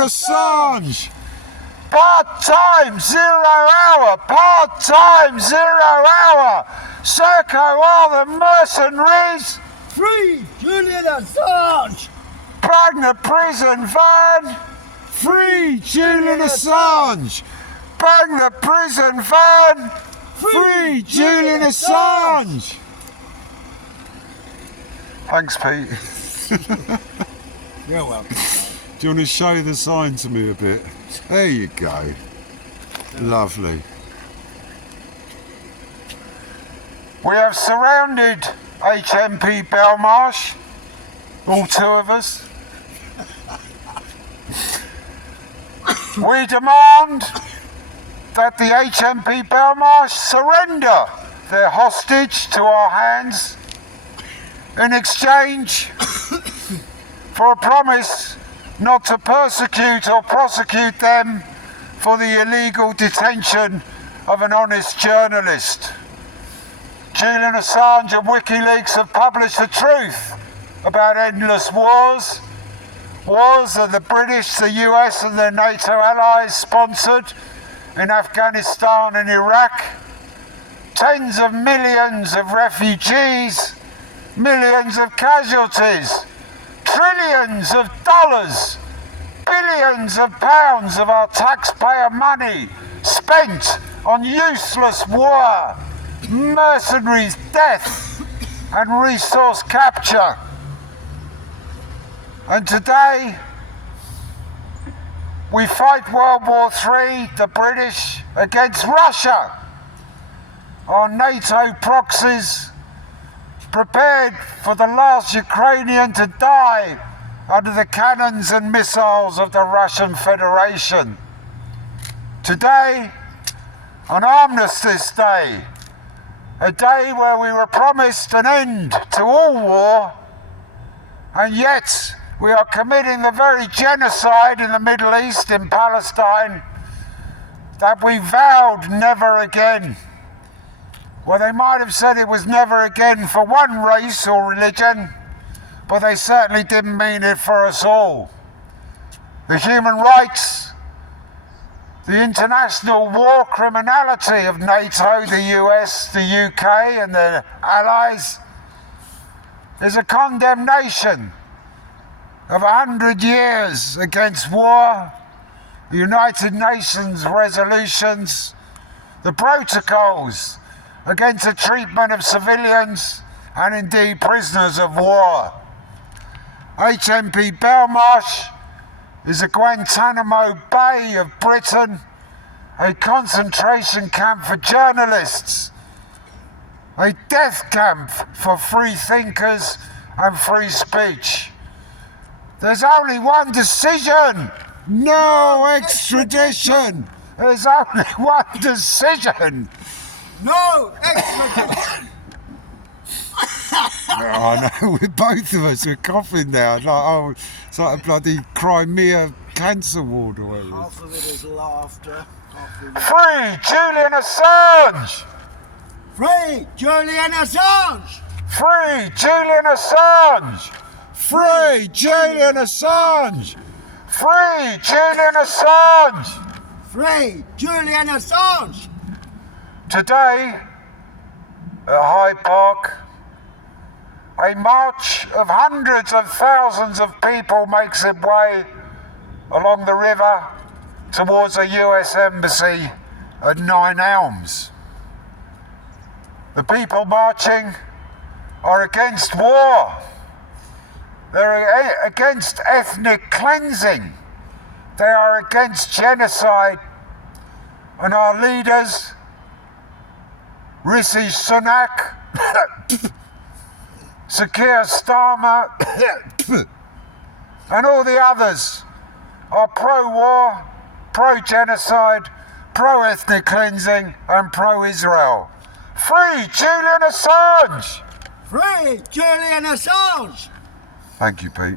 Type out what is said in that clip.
Assange! Part-time, 0 hour! Part-time, 0 hour! Circo all the mercenaries! Free Julian Assange! Bang the prison van! Free Julian Assange! Bang the prison van! Free Julian Assange! Thanks, Pete. You're welcome. Do you want to show the sign to me a bit? There you go. Lovely. We have surrounded HMP Belmarsh, all two of us. We demand that the HMP Belmarsh surrender their hostage to our hands in exchange for a promise not to persecute or prosecute them for the illegal detention of an honest journalist. Julian Assange and WikiLeaks have published the truth about endless wars that the British, the US and their NATO allies sponsored in Afghanistan and Iraq. Tens of millions of refugees, millions of casualties, trillions of dollars, billions of pounds of our taxpayer money spent on useless war, mercenaries, death and resource capture. And today we fight World War III, the British, against Russia, our NATO proxies, prepared for the last Ukrainian to die under the cannons and missiles of the Russian Federation. Today, on Armistice Day, a day where we were promised an end to all war, and yet we are committing the very genocide in the Middle East, in Palestine, that we vowed never again. Well, they might have said it was never again for one race or religion, but they certainly didn't mean it for us all. The human rights, the international war criminality of NATO, the US, the UK and their allies is a condemnation of 100 years against war, the United Nations resolutions, the protocols against the treatment of civilians and indeed prisoners of war. HMP Belmarsh is a Guantanamo Bay of Britain, a concentration camp for journalists, a death camp for free thinkers and free speech. There's only one decision. No extradition! There's only one decision. No extradition! I know, with both of us, we're coughing now. It's like a bloody Crimea cancer ward or whatever. Half of it is laughter. Free Julian Assange! Free Julian Assange! Free Julian Assange! Free Julian Assange! Free Julian Assange! Free Julian Assange! Today, at Hyde Park, a march of hundreds of thousands of people makes its way along the river towards a US embassy at Nine Elms. The people marching are against war. They're against ethnic cleansing. They are against genocide. And our leaders, Rishi Sunak, Sir Keir Starmer, and all the others are pro-war, pro-genocide, pro-ethnic cleansing and pro-Israel. Free Julian Assange! Free Julian Assange! Thank you, Pete.